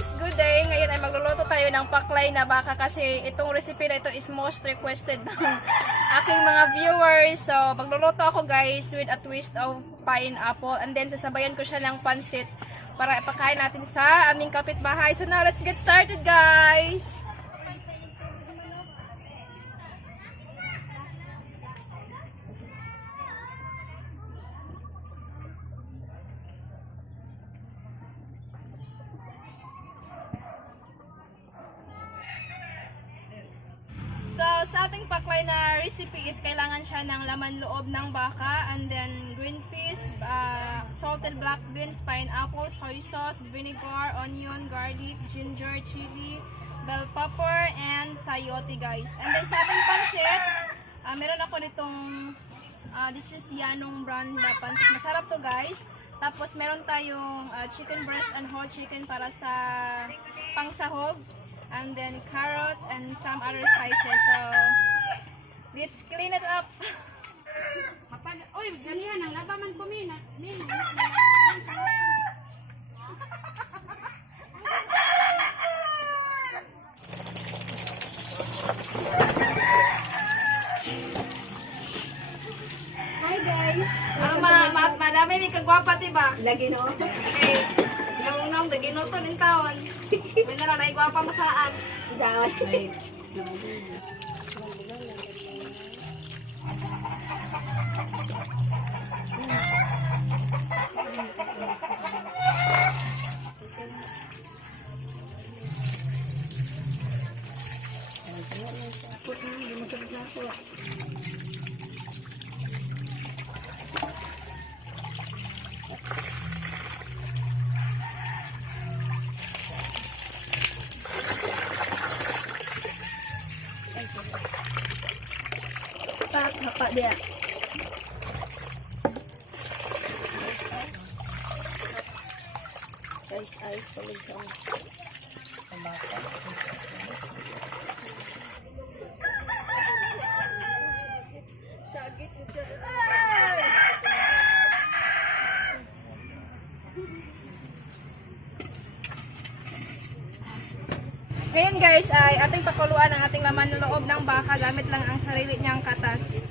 guys! Good day! Ngayon ay magluluto tayo ng paklay na baka kasi itong recipe na ito is most requested ng aking mga viewers. So, magluluto ako guys with a twist of pineapple and then sasabayan ko siya ng pancit para ipakain natin sa aming kapitbahay. So now, let's get started guys! So, sa ating paklay na recipe is kailangan siya ng laman loob ng baka and then green peas, salted black beans, pineapple, soy sauce, vinegar, onion, garlic, ginger, chili, bell pepper, and sayote guys. And then sa ating pancit, meron ako nitong, this is Yanong brand na pancit. Masarap to guys. Tapos meron tayong chicken breast and whole chicken para sa pangsahog. And then carrots and some other spices. So, let's clean it up. Oy, galihan ang labaman ko mina. Hi guys. Madami may kagwapa diba? Lagi no. Okay. Nung daginuto ng taon. May naranay gwapa mo saan. Zawas. Apa dia? Ice palig sa Sakit dito. Ngayon guys ay ating pakuluan ang ating laman ng loob ng baka gamit lang ang sarili niyang katas.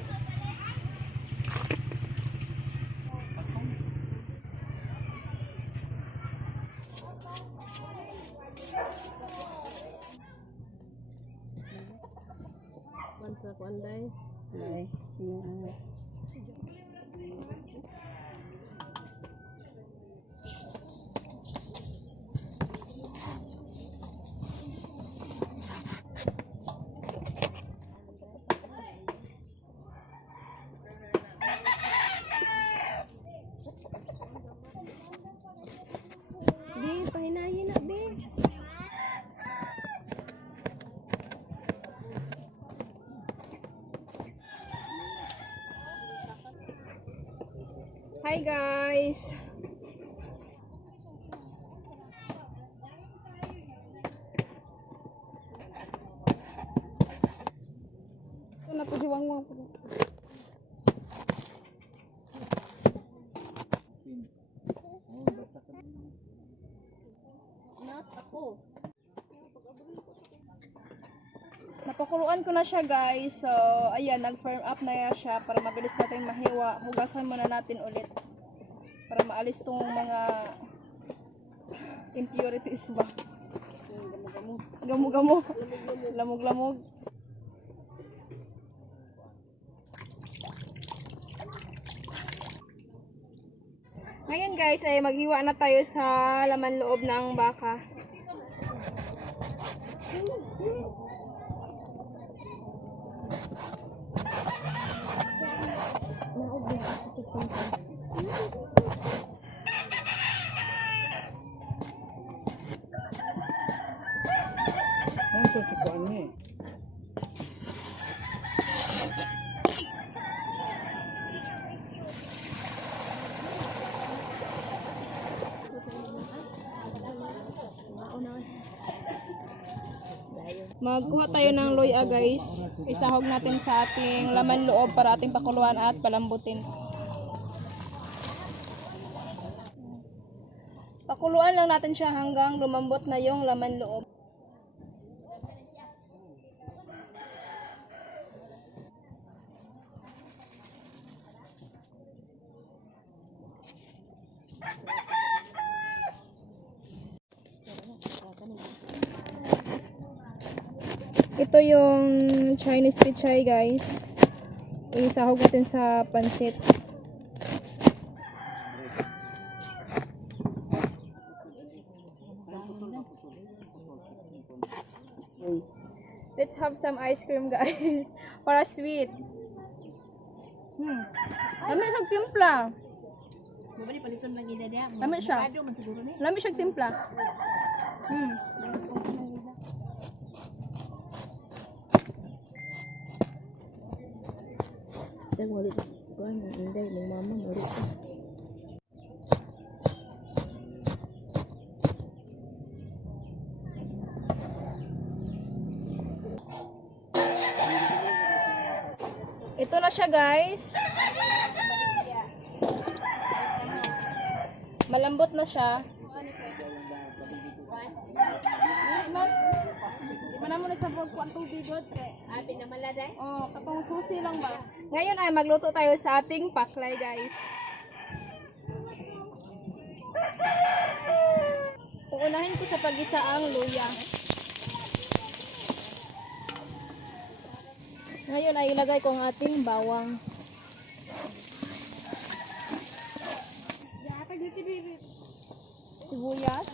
Mansa ko anday. Ay, Be, pahinahin na, be. Hi guys. Ito na po si Wangwang po. Napakuluan ko na siya guys. So, ayan, nag-firm up na siya para mabilis natin mahiwa. Hugasan muna natin ulit para maalis tong mga impurities ba. Gamo-gamo. Lamog-lamog. Ngayon guys, ay maghiwa na tayo sa laman loob ng baka. Nanto si Kuan ni. Magkuha tayo ng loya guys. Isahog natin sa ating laman loob para ating pakuluan at palambutin. Pakuluan lang natin siya hanggang lumambot na yung laman loob. Ito yung Chinese Pechay, guys. Isahog natin sa pancit. Let's have some ice cream, guys. Para sweet. Lami siyang timpla. Mabali paliton lang gina dia. Lami siya. Kado man siguro ni. Lami siyang timpla. Teng ulit. Kuan inday ning mama ulit. Ito na siya, guys. Malambot na siya. Di man mo na sa vlog ko ang tubig god kay Abi na maladay. oh, katong susi lang ba. Ngayon ay magluto tayo sa ating paklay, guys. Uunahin ko sa pag-isa ang luya. Ngayon ay ilagay ko ang ating bawang. Sibuyas.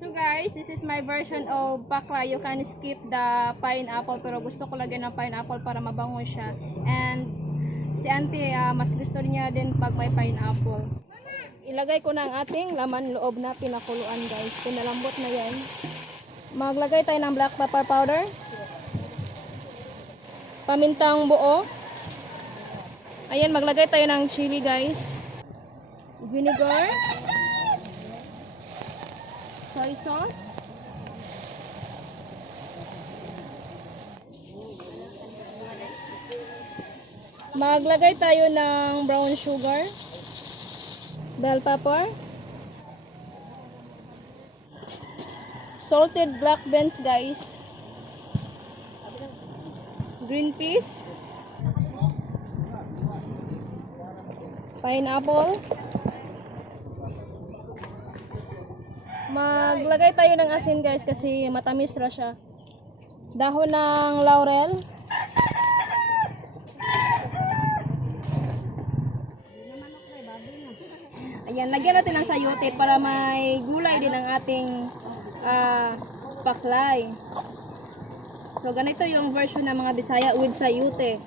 So guys, this is my version of paklay. You can skip the pineapple pero gusto ko lagyan ng pineapple para mabango siya. And si auntie mas gusto niya din pag may pineapple. Ilagay ko na ang ating laman loob na pinakuluan, guys. Pinalambot na yan. Maglagay tayo ng black pepper powder. Pamintang buo. Ayan, maglagay tayo ng chili, guys. Vinegar. Soy sauce. Maglagay tayo ng brown sugar. Bell pepper. Salted black beans, guys. Green peas. Pineapple. Maglagay tayo ng asin, guys, kasi matamis ra siya. Dahon ng laurel. Ayan, lagyan natin ng sayote para may gulay din ang ating paklay. So, ganito yung version ng mga Bisaya with sayote.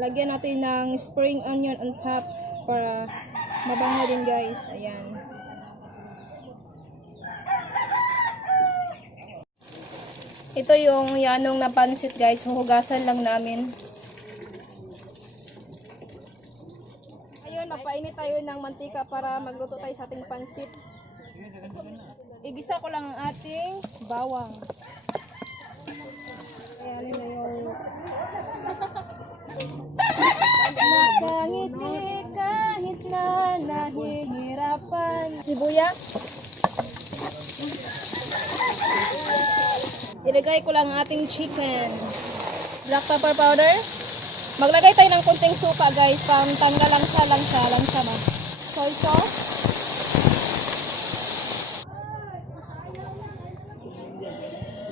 Lagyan natin ng spring onion on top para mabango din, guys. Ayan. Ito yung yanong na pancit, guys. Huhugasan lang namin. Ayun, mapainit tayo ng mantika para magluto tayo sa ating pancit. Igisa ko lang ang ating bawang. Ayan na yung... Nakangiti kahit na nahihirapan. Sibuyas. Ilagay ko lang ang ating chicken. Black pepper powder. Maglagay tayo ng konting suka, guys, pang tanggal langsa ba. Soy sauce.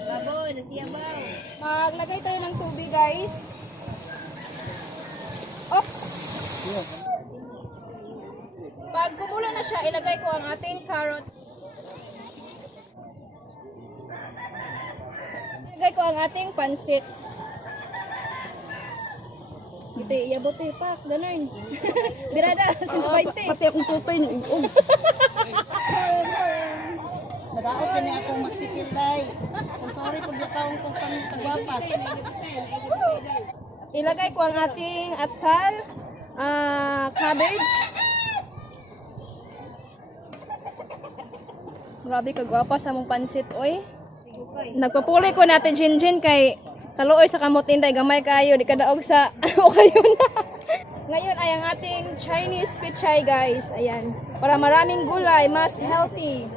Baboy, nasiyabaw. Maglagay tayo ng tubig, guys. Ox. Pag kumulo na siya, ilagay ko ang ating carrots. Ilagay ko ang ating pancit. Ito, iyabot eh, pak, ganun. Birada, 120. Pati akong tutoy ng ugog. Nadaot din akong magsikil day. I'm sorry pag yataong kong tagwapas. ilagay ko ang ating atsal, cabbage. Grabe kagwapa sa mong pansit, oy. Nagpapuli ko natin Jinjin kay kaluoy sa kamot inday gamay kayo di kadaog sa ano kayo na. Ngayon ay ang ating Chinese Pechay guys. Ayan. Para maraming gulay, mas healthy.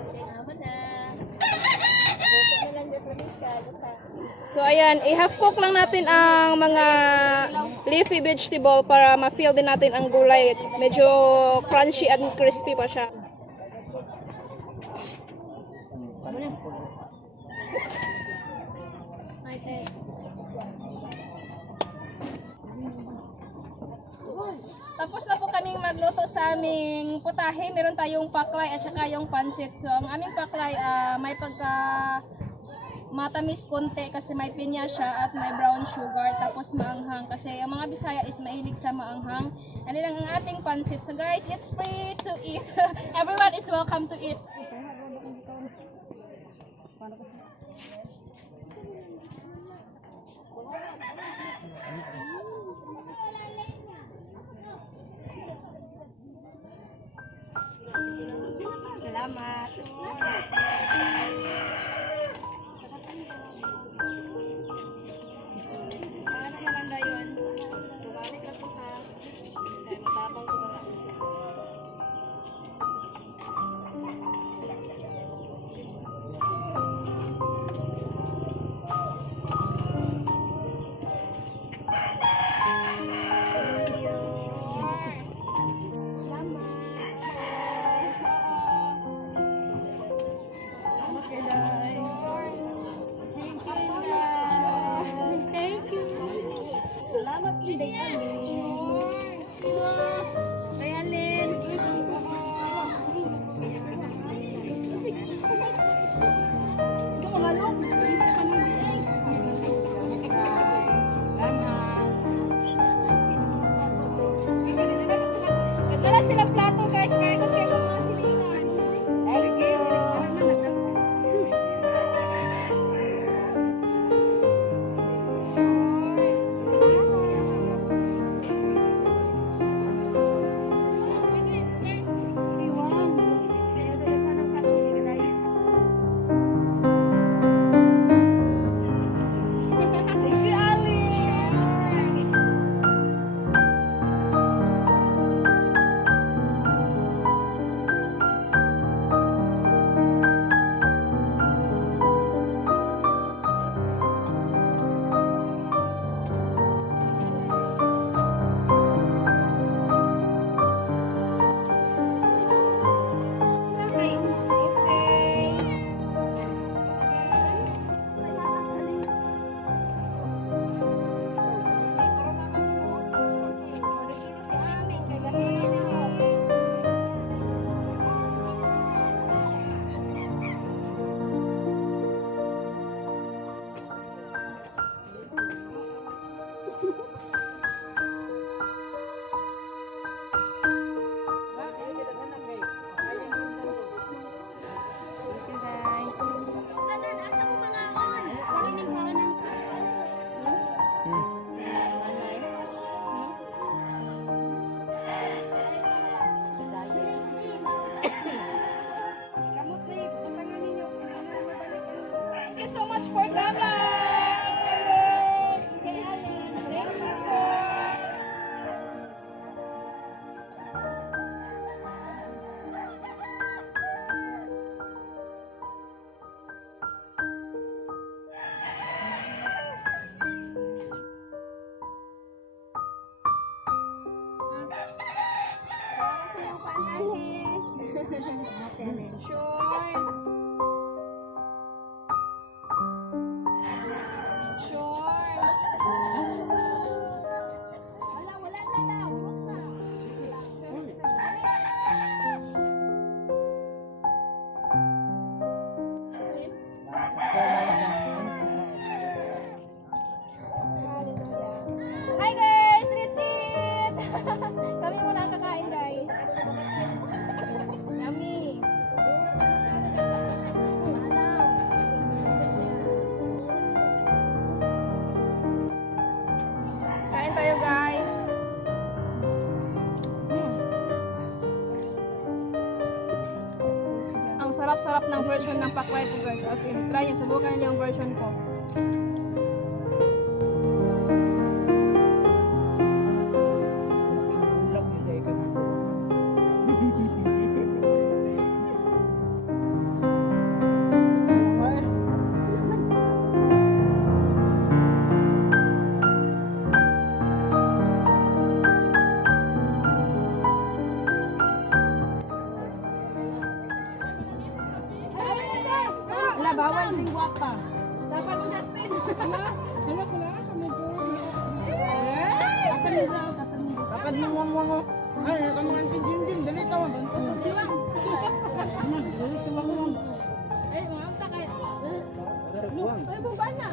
So ayan, i-half cook lang natin ang mga leafy vegetable para ma-feel din natin ang gulay. Medyo crunchy at crispy pa siya. Tapos na po kaming magluto sa aming putahe. Meron tayong paklay at saka yung pancit. So ang aming paklay may pagka matamis konti kasi may pinya siya at may brown sugar. Tapos maanghang kasi ang mga Bisaya is mahilig sa maanghang. Ano lang ang ating pancit. So guys, it's free to eat. Everyone is welcome to eat. Salamat. Ano na lang dayon? Bumalik lang po ha. Kaya matabang ko na. Silang plato guys, very good kayo mga silingan. Thank you. Thank you so much for coming. Thank you. Hi guys, let's eat. Kami muna kakain guys. Yummy. sarap-sarap ng version ng Paklay ko guys. As in, try nyo, subukan nyo yung version ko. Ulap niya dahil ka na. Wala, bawal din guwapa. Dapat mo Justin. Hala ko lang ako medyo. Dapat mo daw, dapat mo. Kapag mangwang-wango. Ay, ka mga anti-din-din. Dali tawa. Eh, mga kay. Buwang. Ay, bumba na.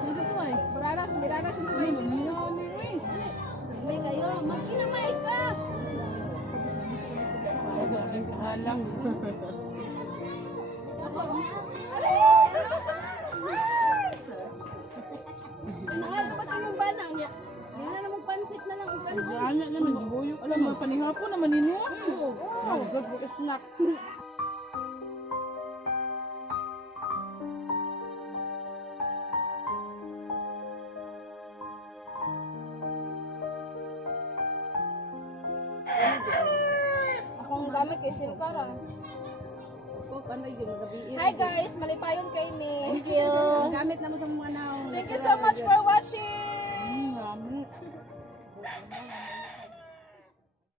Dito to eh. Birara sa mga. May kayo, magkinamay ka. Ang kahalang. Ano ba yung banang niya? Yan na namang pansit na lang. Ano naman, buyok. Alam mo, panihapo naman ninyo. Oh, so snack. Akong gamit kay Silkara. Hi guys, malipayon kay ni. Gamit na mo sa mga naong. Thank you so much for watching.